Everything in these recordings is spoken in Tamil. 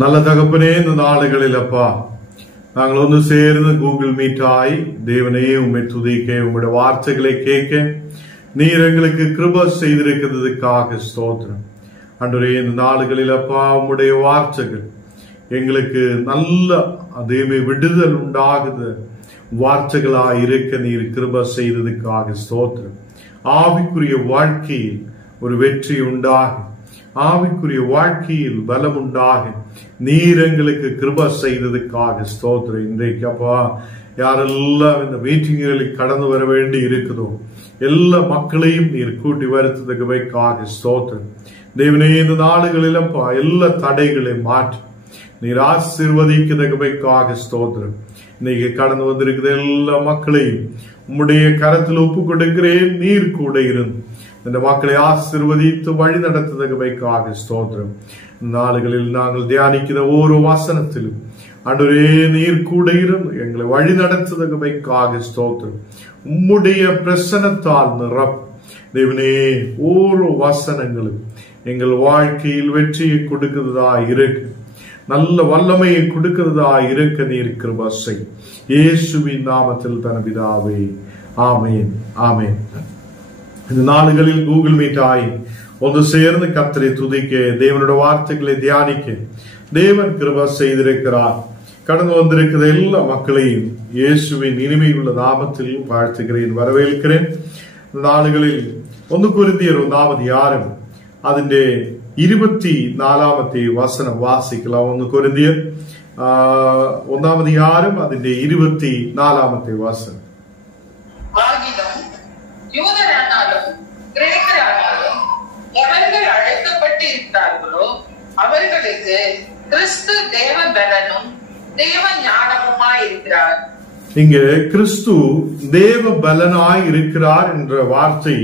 நல்ல தகப்பனே, இந்த நாளுகளில் அப்பா நாங்கள் ஒன்று சேர்ந்து கூகுள் மீட்டாய் தேவனே உம்மை துதிக்க, உம்முடைய வார்த்தைகளை கேட்க நீர் எங்களுக்கு கிருபை செய்திருக்கிறதுக்காக ஸ்தோத்திரம். ஆண்டவரே, இந்த நாளுகளில் அப்பா உம்முடைய வார்த்தைகள் எங்களுக்கு நல்ல அதேமே விடுதல் உண்டாகுது வார்த்தைகளாய் இருக்க நீர் கிருபை செய்ததுக்காக ஸ்தோத்திரம். ஆவிக்குரிய வாழ்க்கையில் ஒரு வெற்றி உண்டாகும், ஆவிக்குரிய வாழ்க்கையில் பலம் உண்டாக நீர் எங்களுக்கு கிருபை செய்ததுக்காக ஸ்தோத்திரம். இன்றைக்கு அப்பா யாரெல்லாம் இந்த மீட்டிங்களுக்கு கடந்து வர வேண்டி இருக்குதோ எல்லா மக்களையும் நீர் கூட்டி வருத்ததுக்காக ஸ்தோத்திரம். தேவனே, இந்த நாடுகளில் அப்பா எல்லா தடைகளையும் மாற்றி நீர் ஆசீர்வதிக்கிறதுக்காக ஸ்தோத்திரம். இன்னைக்கு கடந்து வந்திருக்கிற எல்லா மக்களையும் உம்முடைய கரத்தில் ஒப்பு கொடுக்கிறேன். நீர் கூட இருந்து இந்த மக்களை ஆசீர்வதித்து வழி நடத்துவதற்காக ஸ்தோத்திரம். நாளுகளில் நாங்கள் தியானிக்கிற ஒவ்வொரு வசனத்திலும் ஆண்டவரே நீர் கூட இருந்து எங்களை வழி நடத்துவதற்காக ஸ்தோத்திரம். உம்முடைய பிரசன்னத்தால் நிரப் தேவனே, ஒவ்வொரு வசனங்களும் எங்கள் வாழ்க்கையில் வெற்றியை கொடுக்கிறதா இருக்கு, நல்ல வல்லமையை கொடுக்கிறதா இருக்க நீர் கிருபை செய். இயேசுவின் நாமத்தில் தன பிதாவே, ஆமேன் ஆமேன். இந்த நாளுகளில் கூகுள் மீட்டாய் ஒன்று சேர்ந்து கர்த்தரை துதிக்க, தேவனுடைய வார்த்தைகளை தியானிக்க தேவன் கிருபை செய்திருக்கிறார். கடந்து வந்திருக்கிற எல்லா மக்களையும் இயேசுவின் இனிமையுள்ள நாமத்தில் வாழ்த்துகிறேன், வரவேற்கிறேன். இந்த நாளுகளில் 1 கொரிந்தியர் 1 അതിന്റെ 24 വചനം വാസിக்கலாம். 1 കൊരിന്ത്യർ 1 അതിന്റെ 24 വചനം. யூதரானாலும் கிரேக்கரானாலும் எவர்கள் அழைக்கப்பட்டிருக்கிறார்களோ அவர்களுக்கு கிறிஸ்து தேவ பலனும் தேவ ஞானமுமாய் இருக்கிறார். இங்கே கிறிஸ்து தேவ பலனாய் இருக்கிறார் என்ற வார்த்தை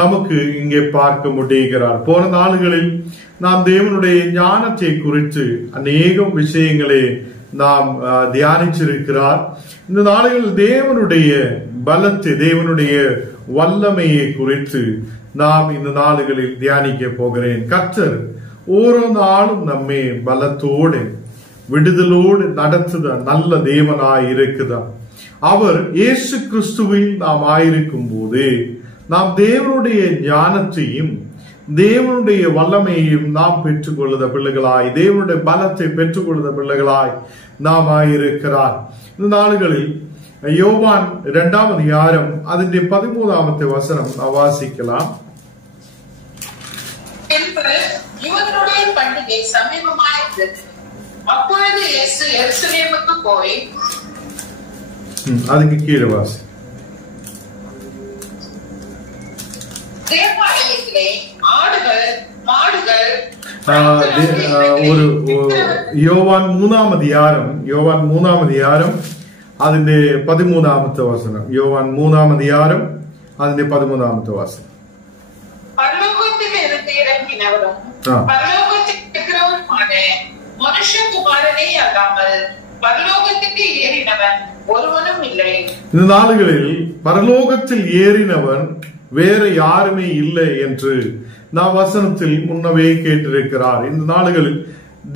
நமக்கு இங்கே பார்க்க முடிகிறார். போன நாளுகளில் நாம் தேவனுடைய ஞானத்தை குறித்து அநேகம் விஷயங்களை நாம் தியானிச்சிருக்கிறார். இந்த நாளில் தேவனுடைய பலத்தை, தேவனுடைய வல்லமையை குறித்து நாம் இந்த நாளுகளில் தியானிக்க போகிறேன். கர்த்தர் ஓரோ நாளும் நம்மை பலத்தோடு விடுதலோடு நடத்துத நல்ல தேவனாய் இருக்குதா. அவர் இயேசு கிறிஸ்துவில் நாம் ஆயிருக்கும் போது நாம் தேவனுடைய ஞானத்தையும் தேவனுடைய வல்லமையையும் நாம் பெற்றுக்கொள்ளுத பிள்ளைகளாய், தேவனுடைய பலத்தை பெற்றுக்கொள்ளுத பிள்ளைகளாய் நாம் ஆயிருக்கிறார். இந்த நாளுகளில் யோவான் 2 അതിന്റെ 13 வசனம் வாசிக்கலாம். யூதருடைய பண்டிகை சமீபமாயிருந்தது. அப்பொழுது இயேசு எருசலேமுக்கு போய் அதுக்கு கீழே வாசி. தேவாலயத்திலே ஆடுகள் மாடுகள் ഒരു യോവാൻ 3 അതിന്റെ 13 വചനം. യോവാൻ 3 അതിന്റെ 13 വചനം. பரலோகத்தில் இருந்து இறங்கினவரும் பரலோகத்தில் இருக்கிறவருமான மனுஷகுமாரனே அல்லாமல் பரலோகத்துக்கு ஏறினவன் ஒருவனும் இல்லை. இந்த நாளுகளில் பரலோகத்தில் ஏறினவன் வேற யாருமே இல்லை என்று நாம் வசனத்தில் முன்னவே கேட்டிருக்கிறார். இந்த நாளுகளில்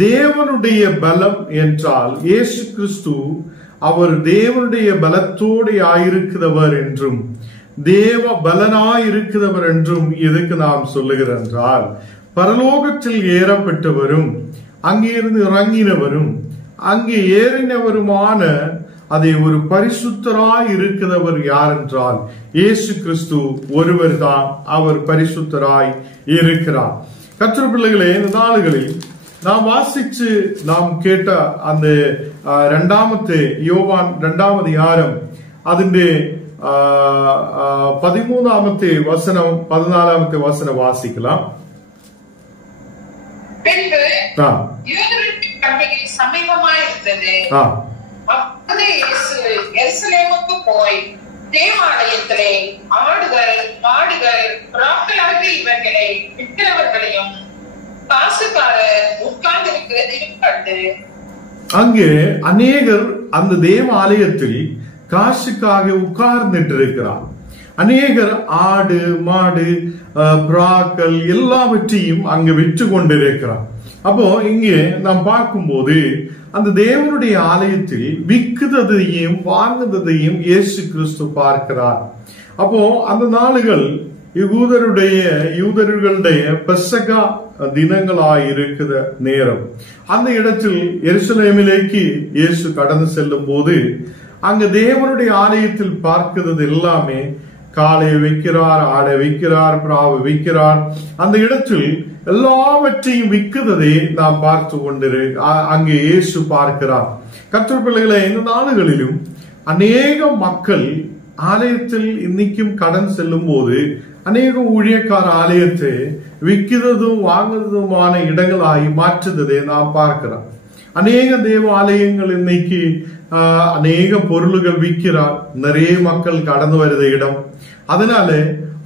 தேவனுடைய பலம் என்றால் இயேசு கிறிஸ்து அவர் தேவனுடைய பலத்தோடு ஆயிருக்கிறவர் என்றும் தேவ பலனாயிருக்கிறவர் என்றும் எதுக்கு நாம் சொல்லுகிறோம் என்றால், பரலோகத்தில் ஏறப்பட்டவரும் அங்கிருந்து இறங்கினவரும் அங்கே ஏறினவருமான அதை ஒரு பரிசுத்தராய் இருக்கிறவர் யார் என்றால் இயேசு கிறிஸ்து ஒருவர் தான். அவர் பரிசுத்தராய் இருக்கிறார். கர்த்தர் பிள்ளைகளே, இந்த நாளுகளில் நாம் வாசிச்சு நாம் கேட்ட அந்த 2 யோவான் 2 അതിന്റെ 13 വചനം 14 വചനം വാസിக்கலாம். பண்டிகை சமீபமாயிருந்தது. அப்பொழுது இயேசு எருசலேமுக்கு போய் தேவாலயத்திலே ஆடுகள் மாடுகள் புறாக்களாக இவர்களை விற்கிறவர்களையும் காசுக்காரர் உட்கார்ந்திருக்கிறதையும் கண்டு, அங்கே அநேகர் அந்த தேவாலயத்தில் காசுக்காக உட்கார்ந்துட்டு இருக்கிறார். அநேகர் ஆடு மாடு புறாக்கள் எல்லாவற்றையும் அங்கு விற்று கொண்டிருக்கிறார். அப்போ இங்கே நாம் பார்க்கும்போது அந்த தேவனுடைய ஆலயத்தில் விற்கிறதையும் வாங்குவதையும் இயேசு கிறிஸ்து பார்க்கிறார். அப்போ அந்த நாளுகள் யூதர்களுடைய பெசகா தினங்களாயிருக்கிற நேரம். அந்த இடத்தில் எருசலேமிலேக்கு இயேசு கடந்து செல்லும் போது அங்க தேவனுடைய ஆலயத்தில் பார்க்கிறது எல்லாமே காளையை வைக்கிறார், ஆடை வைக்கிறார், பிராவை வைக்கிறார். அந்த இடத்தில் எல்லாவற்றையும் விற்கிறதை நாம் பார்த்து அங்கே இயேசு பார்க்கிறார். கர்த்தர் பிள்ளைகளை, இந்த நாடுகளிலும் அநேக மக்கள் ஆலயத்தில் இன்னைக்கும் கடன் செல்லும் போது அநேக ஊழியக்கார ஆலயத்தை விற்கிறதும் வாங்குறதுமான இடங்களாகி மாற்றுவதை நாம் பார்க்கிறோம். அநேக தேவ ஆலயங்கள் இன்னைக்கு அநேக பொருள்கள் விற்கிறார், நிறைய மக்கள் கடந்து வருத இடம். அதனால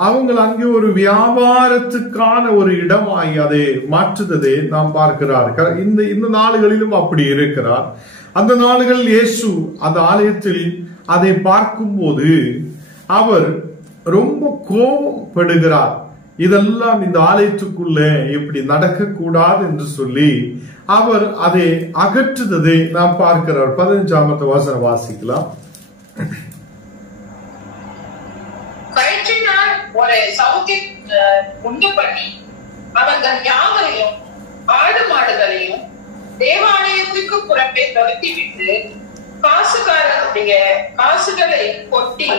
அவங்க அங்கே ஒரு வியாபாரத்துக்கான ஒரு இடமாகி அதை மாற்றுவதை நாம் பார்க்கிறார். இந்த நாடுகளிலும் அப்படி இருக்கிறார். அந்த நாடுகள் இயேசு அந்த ஆலயத்தில் அதை பார்க்கும் போது அவர் ரொம்ப கோபப்படுகிறார். இதெல்லாம் இந்த ஆலயத்துக்குள்ள இப்படி நடக்க கூடாது என்று சொல்லி அவர் அதை அகற்றுவதை நாம் பார்க்கிறார். 15ஆம் வசனம் வாசிக்கலாம். கயிற்றினால் ஒரு சவுக்கை உண்டு பண்ணி அவர்கள் யாவரையும் ஆடு மாடுகளையும் தேவாலயத்துக்கு புறப்பே துரத்திவிட்டு காசுகாரனுடைய காசுகளை கொட்டி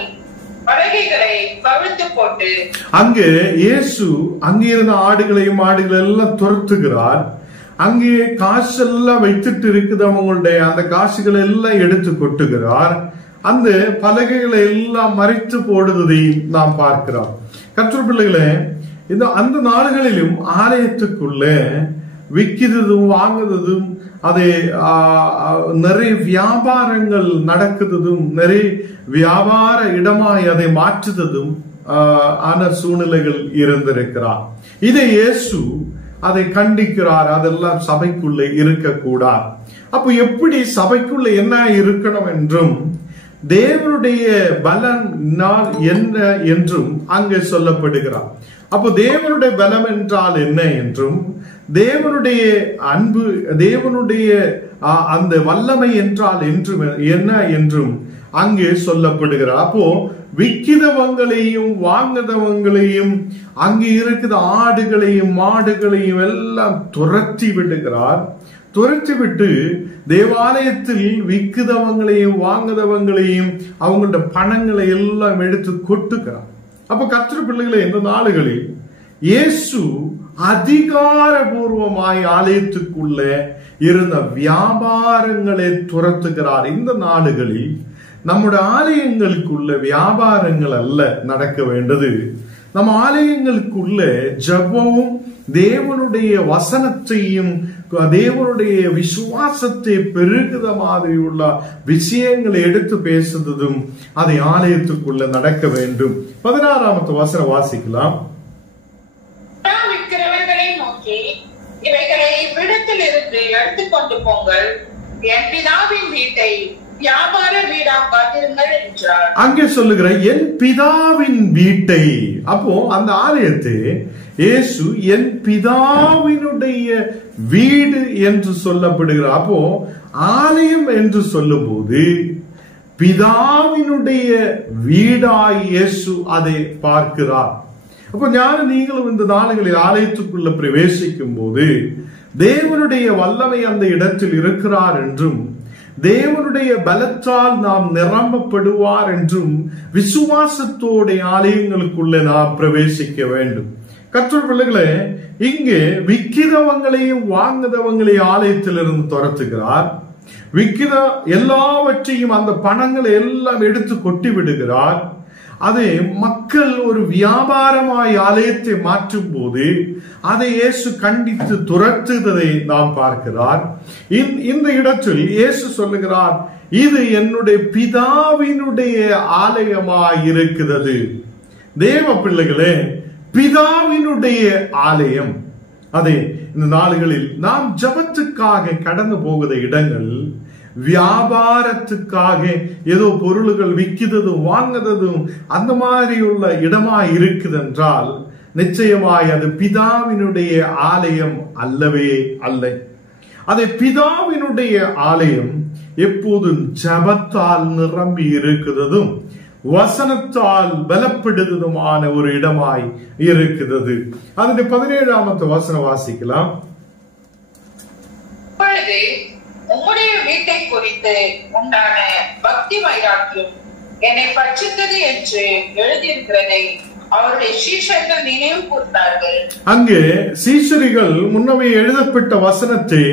பலகைகளை கவிழ்த்து போட்டு அங்கே இயேசு அங்கே இருந்த ஆடுகளையும் எல்லாம் துரத்துகிறார். அங்கே காசெல்லாம் வைத்துட்டு இருக்குது, அவங்களுடைய அந்த காசுகளை எல்லாம் எடுத்து கொட்டுகிறார். அந்த பலகைகளை எல்லாம் மறைத்து போடுவதை நாம் பார்க்கிறோம். கர்த்தர் பிள்ளைகளே, அந்த நாடுகளிலும் ஆலயத்துக்குள்ள விற்கிறதும் வாங்குறதும் அதை நிறைய வியாபாரங்கள் நடக்குதும் நிறைய வியாபார இடமாய் அதை மாற்றுவதும் ஆன சூழ்நிலைகள் இருந்திருக்கிறார். இதை இயேசு அதை கண்டிக்கிறார். அதெல்லாம் சபைக்குள்ளே இருக்கக்கூடாது. அப்போ எப்படி சபைக்குள்ள என்ன இருக்கணும் என்றும் தேவனுடைய பலன் என்ன என்றும் அங்கே சொல்லப்படுகிறார். அப்போ தேவனுடைய பலம் என்றால் என்ன என்றும் தேவனுடைய அன்பு, தேவனுடைய அந்த வல்லமை என்றால் என்ன என்றும் அங்கே சொல்லப்படுகிறார். அப்போ விற்கிறவங்களையும் வாங்குறவங்களையும் அங்கே இருக்கிற ஆடுகளையும் மாடுகளையும் எல்லாம் துரத்தி விடுகிறார். துரத்தி விட்டு தேவாலயத்தில் விற்கிறவங்களையும் வாங்குறவங்களையும் அவங்களோட பணங்களை எல்லாம் எடுத்து கொட்டுகிறார். அப்ப கர்த்தர் பிள்ளைகளை, இந்த நாடுகளில் இயேசு அதிகாரபூர்வமாய் ஆலயத்துக்குள்ள இருந்த வியாபாரங்களை துரத்துகிறார். இந்த நாடுகளில் நம்முடைய ஆலயங்களுக்குள்ள வியாபாரங்கள் அல்ல நடக்க வேண்டது. நம்ம ஆலயங்களுக்குள்ள ஜெபமும் தேவனுடைய வசனத்தையும் தேவனுடைய விசுவாசத்தை பெருகுத மாதிரி உள்ள விஷயங்களை எடுத்து பேசுவதும் அதை ஆலயத்துக்குள்ள நடக்க வேண்டும். 16ஆம் வசனம் வாசிக்கலாம். இவைகளை விடத்தில் இருந்து எடுத்துக்கொண்டு போங்கள், என் பிதாவின் வீட்டை வியாபார வீடாக்காதிருங்கள் என்றார். அங்கே சொல்லுகிற என் பிதாவின் வீட்டை, அப்போ அந்த ஆலயத்தை இயேசு என் பிதாவினுடைய வீடு என்று சொல்லப்படுகிறார். அப்போ ஆலயம் என்று சொல்லும் போது பிதாவினுடைய வீடாய் இயேசு அதை பார்க்கிறார். அப்போ நீங்களும் இந்த நாடுகளில் ஆலயத்துக்குள்ள பிரவேசிக்கும் போது தேவனுடைய வல்லமை அந்த இடத்தில் இருக்கிறார் என்றும் தேவனுடைய பலத்தால் நாம் நிரம்பப்படுவார் என்றும் விசுவாசத்தோட ஆலயங்களுக்குள்ள நாம் பிரவேசிக்க வேண்டும். கர்த்தர் பிள்ளைகளே, இங்கே விற்கிறவங்களையும் வாங்குறவங்களையும் ஆலயத்திலிருந்து துரத்துகிறார். விற்கிற எல்லாவற்றையும் அந்த பணங்களை எல்லாம் எடுத்து கொட்டி விடுகிறார். அதை மக்கள் ஒரு வியாபாரமாய் ஆலயத்தை மாற்றும் போது அதை இயேசு கண்டித்து துரத்துவதை நாம் பார்க்கிறார். இந்த இடத்தில் இயேசு சொல்லுகிறார், இது என்னுடைய பிதாவினுடைய ஆலயமாய் இருக்கிறது. தேவ பிள்ளைகளே, பிதாவினுடைய ஆலயம். அதே இந்த நாடுகளில் நாம் ஜபத்துக்காக கடந்து போகிற இடங்கள் வியாபாரத்துக்காக ஏதோ பொருள்கள் விற்கிறதும் வாங்குறதும் அந்த மாதிரி உள்ள இடமா இருக்குது என்றால் நிச்சயமாய் அது பிதாவினுடைய ஆலயம் அல்லவே அல்ல. அதை பிதாவினுடைய ஆலயம் எப்போதும் ஜபத்தால் நிரம்பி இருக்கிறதும் வசனத்தால் பலப்படுவதுமான ஒரு இடமாய் இருக்கிறது. அதனுடைய 17ஆம் வசனம் வாசிக்கலாம். உம்முடைய வீட்டை குறித்து உண்டான பக்தி வைராக்கியம் என்னை பட்சித்தது என்று எழுதியிருக்கிறதை அவருடைய சீஷர்கள் நினைவு கூர்ந்தார்கள். அங்கே சீஷர்கள் முன்னமே எழுதப்பட்ட வசனத்தை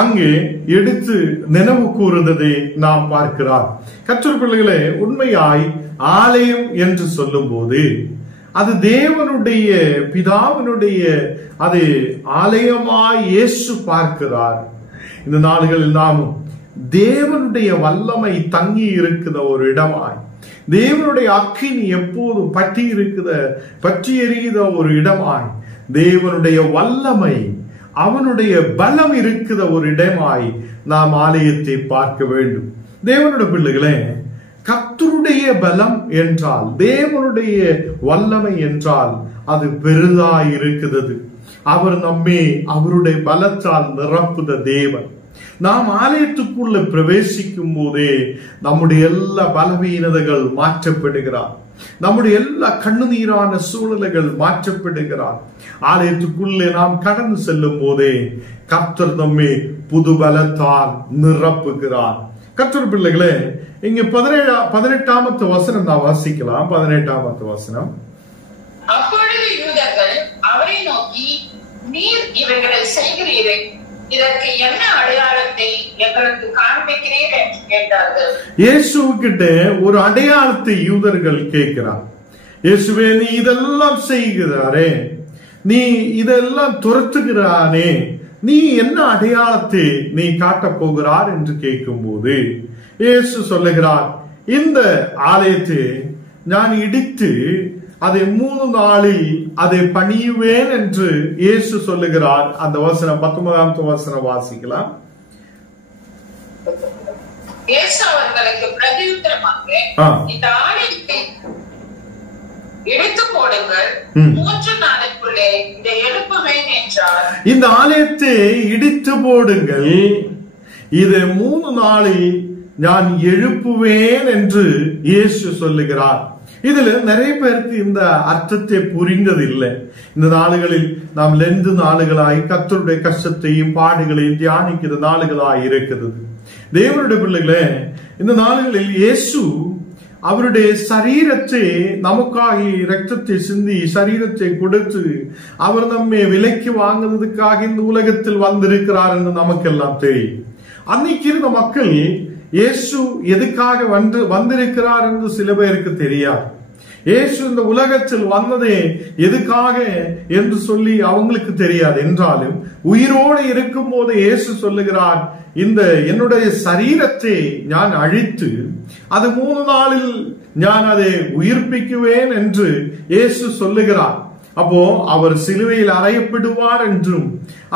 அங்கே எடுத்து நினைவு கூறுவதை நாம் பார்க்கிறோம். கர்த்தர் பிள்ளைகளே, உண்மையாய் ஆலயம் என்று சொல்லும் போது அது தேவனுடைய பிதாவினுடைய அது ஆலயமாய் இயேசு பார்க்கிறார். இந்த நாடுகளில் நாமும் தேவனுடைய வல்லமை தங்கி இருக்கிற ஒரு இடமாய், தேவனுடைய அக்கினி எப்போதும் பற்றி எரிகிற ஒரு இடமாய், தேவனுடைய வல்லமை அவனுடைய பலம் இருக்கிற ஒரு இடமாய் நாம் ஆலயத்தை பார்க்க வேண்டும். தேவனுடைய பிள்ளைகளே, கர்த்தருடைய பலம் என்றால், தேவனுடைய வல்லமை என்றால் அது பெரிதாய் இருக்கிறது. அவர் நம்மை அவருடைய பலத்தால் நிரப்புத தேவன். நாம் ஆலயத்துக்குள்ள பிரவேசிக்கும் போதே நம்முடைய எல்லா பலவீனதைகள் மாற்றப்படுகிறார், நம்முடைய எல்லா கண்ணுநீரான சூழ்நிலைகள் மாற்றப்படுகிறார். ஆலயத்துக்குள்ளே நாம் கடந்து செல்லும் போதே கர்த்தர் நம்மை புது பலத்தால் நிரப்புகிறார். கர்த்தர் பிள்ளைகளே, இங்க 18ஆம் வசனம் நான் வாசிக்கலாம். 18ஆம் வசனம். அப்பொழுது யூதர்கள் அவரை நோக்கி, நீர் இவைகளை செய்கிறீரே, இதற்கு என்ன அடையாளத்தை எங்களுக்கு காண்பிக்கிறீர் என்று கேட்டார்கள். இயேசுகிட்ட ஒரு அடையாளத்தை யூதர்கள் கேட்கிறார். இயேசுவே, நீ இதெல்லாம் செய்கிறாரே, நீ இதெல்லாம் துரத்துகிறானே, நீ என்ன அடையாளத்தை நீ காட்டப் போகிறார் என்று கேட்கும் போது இயேசு சொல்லுகிறார், இந்த ஆலயத்தை நான் இடித்து அதை 3 நாளில் அதை பணியுவேன் என்று இயேசு சொல்லுகிறார். அந்த வசனம் 19ஆம் வசனம் வாசிக்கலாம். இயேசு அவர்களுக்கு பிரதியுத்தரமாக, இந்த ஆலயத்தை இடித்து போடுங்கள், 3 நாளுக்குள்ளே இதை எழுப்புவேன் என்றார். இந்த ஆலயத்தை இடித்து போடுங்கள், இதை 3 நாளில் நான் எழுப்புவேன் என்று இயேசு சொல்லுகிறார். இதுல நிறைய பேருக்கு இந்த அர்த்தத்தை புரிந்ததில்லை. இந்த நாளுகளில் நாம் 2 நாளுகளாய் கர்த்தருடைய கஷ்டத்தையும் பாடுகளையும் தியானிக்கிற நாளுகளாய் இருக்கிறது. தேவனுடைய பிள்ளைகளே, இந்த நாளுகளில் இயேசு அவருடைய சரீரத்தை நமக்காக இரத்தத்தை சிந்தி சரீரத்தை கொடுத்து அவர் நம்மை விலைக்கு வாங்குவதற்காக இந்த உலகத்தில் வந்திருக்கிறார் என்று நமக்கெல்லாம் தெரியும். அன்னைக்கு இருந்த மக்கள் இயேசு எதுக்காக வந்திருக்கிறார் என்று சில பேருக்கு தெரியாது. இயேசு இந்த உலகத்தில் வந்ததே எதுக்காக என்று சொல்லி அவங்களுக்கு தெரியாது. என்றாலும் உயிரோடு இருக்கும் போது இயேசு சொல்லுகிறார், இந்த என்னுடைய சரீரத்தை நான் அழித்து அது 3 நாளில் நான் அதை உயிர்ப்பிக்குவேன் என்று இயேசு சொல்லுகிறார். அப்போ அவர் சிலுவையில் அறையப்படுவார் என்றும்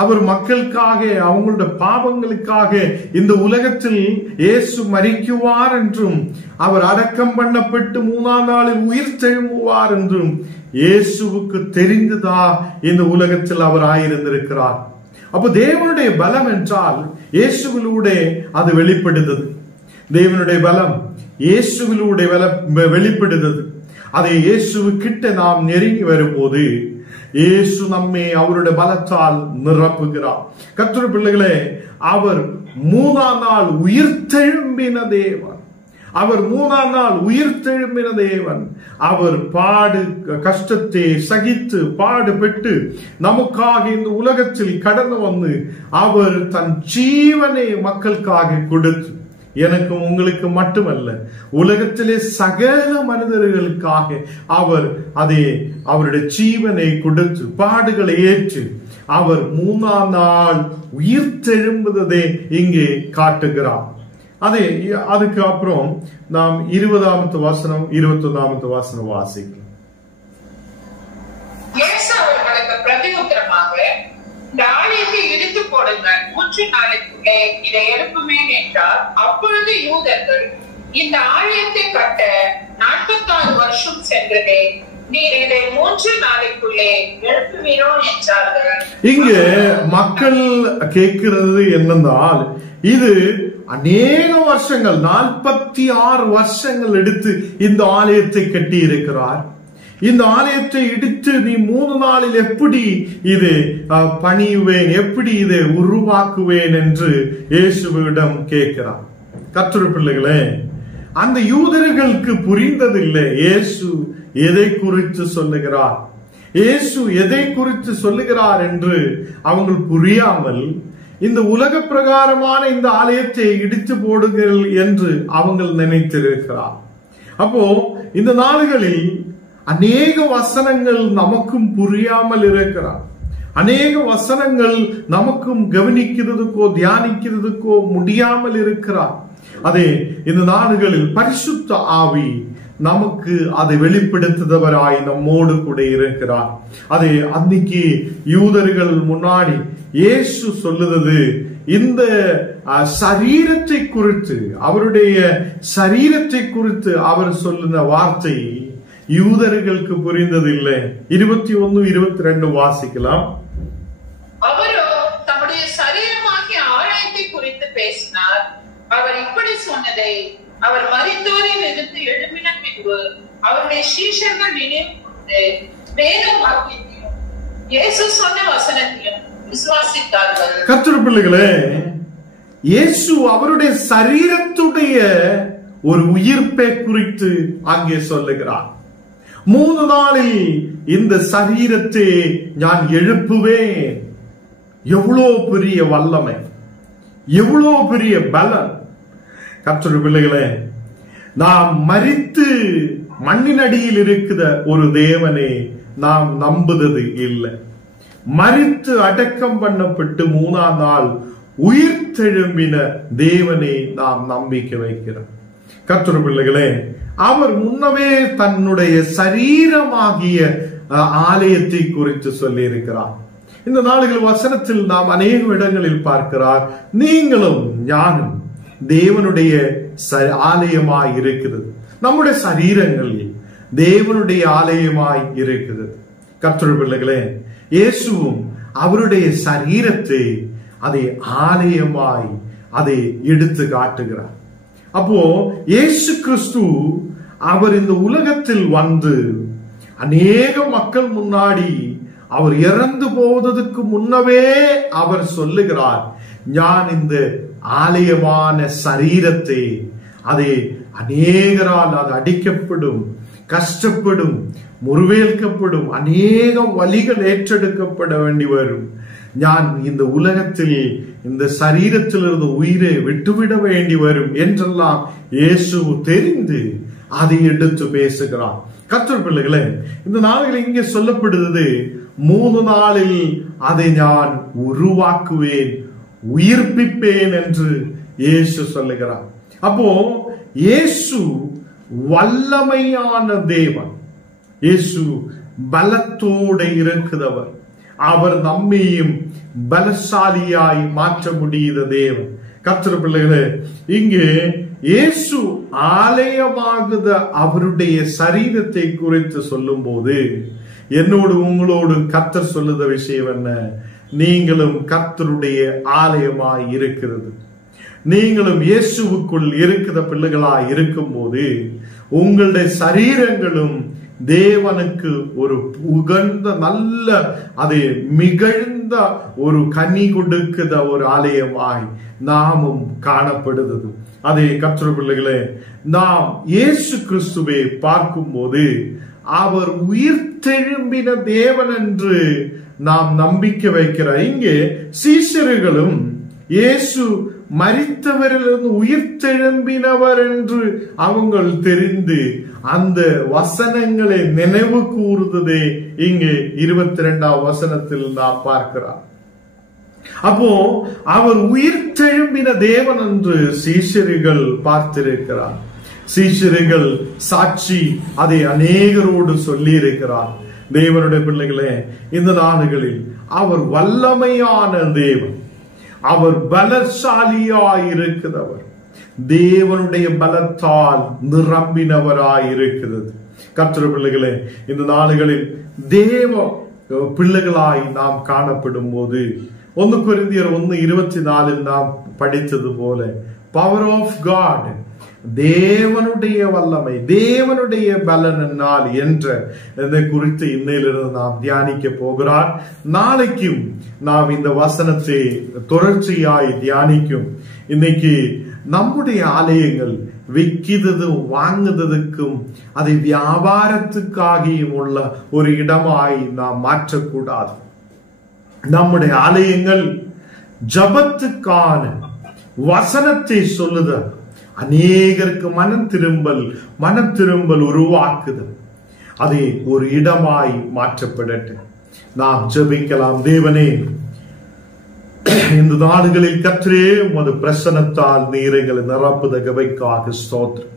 அவர் மக்களுக்காக அவங்களுடைய பாவங்களுக்காக இந்த உலகத்தில் இயேசு மரிக்குவார் என்றும் அவர் அடக்கம் பண்ணப்பட்டு 3ஆம் நாளில் உயிர் தெழும்புவார் என்றும் இயேசுவுக்கு தெரிந்துதா இந்த உலகத்தில் அவர் ஆயிருந்திருக்கிறார். அப்போ தேவனுடைய பலம் என்றால் இயேசுவிலூടെ அது வெளிப்படுகிறது. தேவனுடைய பலம் இயேசுவிலூടെ வெளிப்படுகிறது. அதை இயேசு கிட்ட நாம் நெருங்கி வரும்போது இயேசு நம்மை அவருடைய பலத்தால் நிரப்புகிறார். கர்த்தருடைய பிள்ளைகளே, அவர் 3ஆம் நாள் உயிர்த்தெழும்பின தேவன். அவர் 3ஆம் நாள் உயிர்த்தெழும்பின தேவன். அவர் கஷ்டத்தை சகித்து பாடுபட்டு நமக்காக இந்த உலகத்தில் கடந்து வந்து அவர் தன் ஜீவனை மக்களுக்காக கொடுத்து, எனக்கும் உங்களுக்கு மட்டுமல்ல உலகத்திலே சகல மனிதர்களுக்காக அவர் அவருடைய ஜீவனை கொடுத்து பாடுகளை ஏற்று அவர் 3ஆம் நாள் உயிர்த்தெழும்புவதை இங்கே காட்டுகிறார். அதுக்கு அப்புறம் நாம் 20ஆம் வசனம் 21ஆம் வசனம் வாசிக்கலாம். இந்த ஆலயத்தை இடித்து போடுங்கள், 3 நாளுக்குள்ளே இதை எழுப்புவேன் என்றார். அப்பொழுது யூதர்கள், இந்த ஆலயத்தை கட்ட 46 வருஷம் சென்றதே, நீர் இதை 3 நாளைக்குள்ளே எழுப்புவீரோ என்றார்கள். இங்க மக்கள் கேட்கிறது என்னென்றால், இது அநேக வருஷங்கள் 46 வருஷங்கள் எடுத்து இந்த ஆலயத்தை கட்டி இருக்கிறார். இந்த ஆலயத்தை இடித்து நீ 3 நாளில் எப்படி இது பணியுவேன், எப்படி இதை உருவாக்குவேன் என்று இயேசுவிடம் கேட்கிறார். கர்த்தருடைய பிள்ளைகளே, அந்த யூதர்களுக்கு புரிந்ததில்லை இயேசு எதை குறித்து சொல்லுகிறார், இயேசு எதை குறித்து சொல்லுகிறார் என்று அவங்க புரியாமல் இந்த உலக பிரகாரமான இந்த ஆலயத்தை இடித்து போடுங்கள் என்று அவங்க நினைத்திருக்கிறார். அப்போ இந்த நாடுகளில் அநேக வசனங்கள் நமக்கும் புரியாமல் இருக்கிறார். அநேக வசனங்கள் நமக்கும் கவனிக்கிறதுக்கோ தியானிக்கிறதுக்கோ முடியாமல் இருக்கிறார். அதே இந்த நாடுகளில் பரிசுத்த ஆவி நமக்கு அதை வெளிப்படுத்துபவராய் நம்மோடு கூட இருக்கிறார். அதே அன்னைக்கு யூதர்கள் முன்னாடி இயேசு சொல்லுவது இந்த சரீரத்தை குறித்து, அவருடைய சரீரத்தை குறித்து அவர் சொல்லுன வார்த்தை யூதர்களுக்கு புரிந்ததில்லை. 21, 22 வாசிக்கலாம். அவரோ தம்முடைய சரீரமாகிய ஆலயத்தை குறித்து பேசினார். அவர் இப்படி சொன்னதை அவர் மரித்தோரில் இருந்து எழுப்பின பின்பு அவருடைய சீஷர்கள் நினைவு கூர்ந்து மேலும் வாக்கியத்தையும் இயேசு சொன்ன வசனத்தையும் விசுவாசித்தார்கள். கர்த்தருடைய பிள்ளைகளே, இயேசு அவருடைய சரீரத்துடைய ஒரு உயிர்ப்பை குறித்து அங்கே சொல்லுகிறார். 3 நாளில் இந்த சரீரத்தை நான் எழுப்புவேன். எவ்வளவு பெரிய வல்லமை, எவ்வளவு பெரிய பலன். கர்த்தருடைய பிள்ளைகளே, நாம் மரித்து மண்ணின் அடியில் இருக்கிற ஒரு தேவனை நாம் நம்புவது இல்லை. மரித்து அடக்கம் பண்ணப்பட்டு 3ஆம் நாள் உயிர் தெழும்பின தேவனை நாம் நம்பிக்கை வைக்கிறோம். கர்த்தருடைய பிள்ளைகளே, அவர் முன்னவே தன்னுடைய சரீரமாகிய ஆலயத்தை குறித்து சொல்லி இருக்கிறார். இந்த நாளில் வசனத்தில் நாம் அநேக இடங்களில் பார்க்கிறார், நீங்களும் ஞானும் தேவனுடைய ஆலயமாய் இருக்கிறது. நம்முடைய சரீரங்களில் தேவனுடைய ஆலயமாய் இருக்கிறது. கர்த்தருடைய பிள்ளைகளே, இயேசுவும் அவருடைய சரீரத்தை அதை ஆலயமாய் அதை எடுத்து காட்டுகிறார். அப்போ இயேசு கிறிஸ்து அவர் இந்த உலகத்தில் வந்து அநேக மக்கள் முன்னாடி அவர் இறந்து போவதற்கு முன்னவே அவர் சொல்லுகிறார், நான் இந்த ஆலயமான சரீரத்தை அதை அநேகரால் அது அடிக்கப்படும், கஷ்டப்படும், முறிவேற்கப்படும், அநேக வலிகள் ஏற்றெடுக்கப்பட வேண்டி வரும். நான் இந்த உலகத்தில் இந்த சரீரத்திலிருந்து உயிரை விட்டுவிட வேண்டி வரும் என்றெல்லாம் இயேசு தெரிந்து அதை எடுத்து பேசுகிறார். கர்த்தருடைய பிள்ளைகளே, இந்த நாளில் இங்கே சொல்லப்படுகிறது, 3 நாளில் அதை நான் உருவாக்குவேன், உயிர்ப்பிப்பேன் என்று இயேசு சொல்லுகிறார். அப்போ இயேசு வல்லமையான தேவன், இயேசு பலத்தோட இருக்கிறவர். அவர் நம்மையும் பலசாலியாய் மாற்ற முடியாத தேவன். கர்த்தருடைய பிள்ளைகளே, இங்கே இயேசு ஆலயமாகுத அவருடைய சரீரத்தை குறித்து சொல்லும் போது என்னோடு உங்களோடு கர்த்தர் சொல்லுத விஷயம் என்ன? நீங்களும் கர்த்தருடைய ஆலயமாய் இருக்கிறது. நீங்களும் இயேசுவுக்குள் இருக்கிற பிள்ளைகளாய் இருக்கும் போது உங்களுடைய சரீரங்களும் தேவனுக்கு ஒரு உகந்த நல்ல அதை மிகுந்த ஒரு கனி கொடுக்கிற ஒரு ஆலயமாய் நாமும் காணப்படுகிறது. அதே கர்த்தருடைய பிள்ளைகளே, நாம் இயேசு கிறிஸ்துவை பார்க்கும் போது அவர் உயிர் தெழும்பின தேவன் என்று நாம் நம்பிக்கை வைக்கிறார். இங்கே சீஷர்களும் இயேசு மரித்தவரிலிருந்து உயிர் தெழும்பினவர் என்று அவங்க தெரிந்து அந்த வசனங்களை நினைவு கூறுவதே இங்கே 22ஆம் வசனத்தில் நாம் பார்க்கிறார். அப்போ அவர் உயிர் தெழும்பின தேவன் என்று சீஷர்கள் பார்த்திருக்கிறார். சீஷர்கள் சாட்சி அதை அநேகரோடு சொல்லி இருக்கிறார். தேவனுடைய பிள்ளைகளே, இந்த நாடுகளில் அவர் வல்லமையான தேவன், அவர் பலசாலியாயிருக்கிறவர், தேவனுடைய பலத்தால் நிரம்பினவராயிருக்கிறது. கர்த்தருடைய பிள்ளைகளே, இந்த நாளுகளில் தேவ பிள்ளைகளாய் நாம் காணப்படும் போது 1 கொரிந்தியர் 1:24 நாம் படித்தது போல பவர் ஆஃப் காட், தேவனுடைய வல்லமை, தேவனுடைய பலனால் என்ற குறித்து இன்னையிலிருந்து நாம் தியானிக்க போகிறார். நாளைக்கும் நாம் இந்த வசனத்தை தொடர்ச்சியாய் தியானிக்கும். இன்னைக்கு நம்முடைய ஆலயங்கள் விற்கிறதும் வாங்குவதற்கும் அதை வியாபாரத்துக்காகியும் உள்ள ஒரு இடமாய் நாம் மாற்றக்கூடாது. நம்முடைய ஆலயங்கள் ஜபத்துக்கான வசனத்தை சொல்லுதல், அநேகருக்கு மனம் திரும்பல் உருவாக்குதல், அதை ஒரு இடமாய் மாற்றப்படட்டும். நாம் ஜெபிக்கலாம். தேவனே, இந்த நாடுகளில் கர்த்தரே உமது பிரசன்னத்தால் நீர் எங்களை நிரப்புதகவைக்காக ஸ்தோத்திரம்.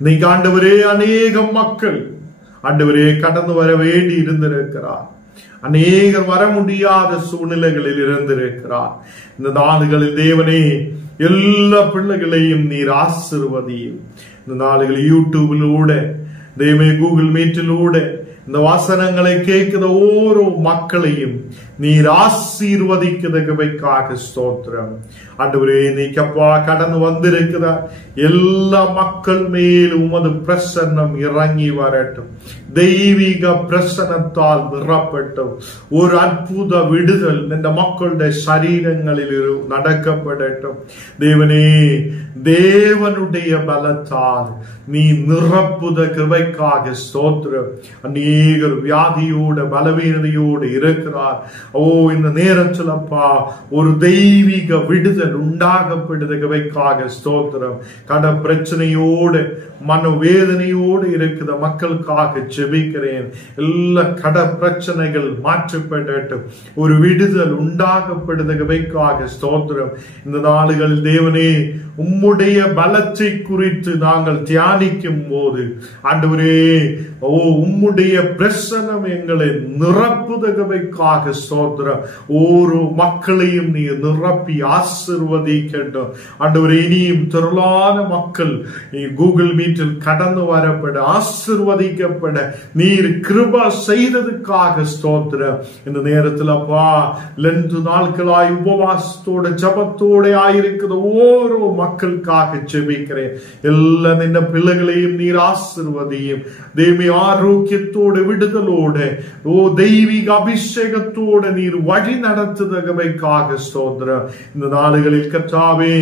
இன்னைக்கு ஆண்டவரே, அநேக மக்கள் ஆண்டவரே கடந்து வர வேண்டி இருந்திருக்கிறார். அநேகர் வர முடியாத சூழ்நிலைகளில் இருந்திருக்கிறார். இந்த நாடுகளில் தேவனே, எல்லா பிள்ளைகளையும் நீர் ஆசீர்வதியும். இந்த நாடுகளில் யூடியூபிலூட, தேவமே கூகுள் மீட்டிலூட இந்த வசனங்களை கேட்கிற ஓரோ மக்களையும் நீர் ஆசீர்வதிக்கிறதுக்காக ஸ்தோத்திரம். ஆண்டவரே, நீக்கப்பா கடந்து வந்திருக்கிற எல்லா மக்கள் மேலும் உமது பிரசன்னம் இறங்கி வரட்டும். தெய்வீக பிரசன்னத்தால் நிரப்பட்டும். ஒரு அற்புத விடுதல் இந்த மக்களுடைய சரீரங்களில் நடக்கப்படட்டும். தேவனே, தேவனுடைய பலத்தால் நீ நிரப்புத கிருபைக்காக ஸ்தோத்திரம். அநேகர் வியாதியோட பலவீனதையோடு இருக்கிறார். ஓ, இந்த நேரத்தில் அப்பா ஒரு தெய்வீக விடுதல் உண்டாகப்படுத கிருபைக்காக ஸ்தோத்திரம். கட பிரச்சனையோடு மனவேதனையோடு இருக்கிற மக்களுக்காக ஜெபிக்கிறேன். எல்லா கட பிரச்சனைகள் மாற்றப்படட்டும். ஒரு விடுதல் உண்டாகப்படுத கிருபைக்காக ஸ்தோத்திரம். இந்த நாளுகள் தேவனே, உம்முடைய பலத்தை குறித்து நாங்கள் தியானிக்கும் போது ஆண்டவரே, ஓ உம்முடைய பிரசன்னம் எங்களை நிரப்புதகவைக்காக ஸ்தோத்திரம். ஒரு மக்களையும் நீ நிரப்பி ஆசீர்வதிக்கட்டும். ஆண்டவரே, இனியும் திரளான மக்கள் கூகுள் மீட்டில் கடந்து வரப்பட ஆசீர்வதிக்கப்பட நீர் கிருபா செய்ததுக்காக ஸ்தோத்திரம். இந்த நேரத்தில் அப்பா, 2 நாட்களாய் உபவாசத்தோட ஜபத்தோட ஆயிருக்கிற ஓரோ மக்களுக்காக ஜெபிக்கிறேன். எல்லா நின்ன பிள்ளைகளையும் நீர் ஆசீர்வதியும். தேவி ஆரோக்கியத்தோடு விடுதலோடு ஓ தெய்வீக அபிஷேகத்தோடு நீர் வழி நடத்துதகவைக்காக ஸ்தோத்திரம். இந்த நாடுகளில் கர்த்தாவே,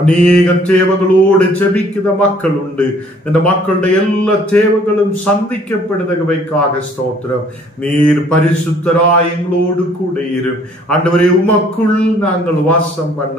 அநேக தேவைகளோடு ஜெபிக்கிற மக்கள் உண்டு. இந்த மக்களுடைய எல்லா தேவைகளும் சந்திக்கப்படுதகவைக்காக ஸ்தோத்திரம். நீர் பரிசுத்தராய் எங்களோடு கூட இரு. ஆண்டவரே, உமக்குள் நாங்கள் வாசம் பண்ண,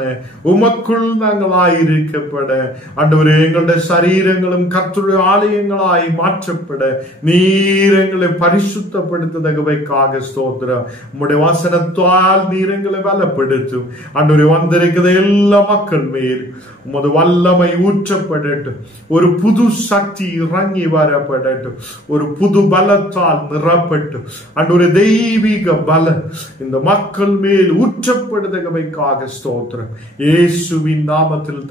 உமக்குள் நாங்கள் ஆயிருக்கப்பட, ஆண்டவரே எங்களுடைய சரீரங்களும் கர்த்தருடைய ஆலயங்களாய் மாற்றப்பட நீர் எங்களை பரிசுத்தப்படுத்ததகவைக்காக ஸ்தோத்திரம். உம்முடைய வசனத்தால் நீர் எங்களை பலப்படுத்தும். ஆண்டவரே, வந்திருக்கிற எல்லா மக்கள் மேல் உமது வல்லமை ஊற்றப்படட்டும். ஒரு புது சக்தி இறங்கி வரப்படட்டும். ஒரு புது பலத்தால் நிரப்பட்டும். ஆண்டவரே, தெய்வீக பலம் இந்த மக்கள் மேல் ஊற்றப்படுதகவைக்காக ஸ்தோத்திரம். இயேசுவின் நாமத்தில்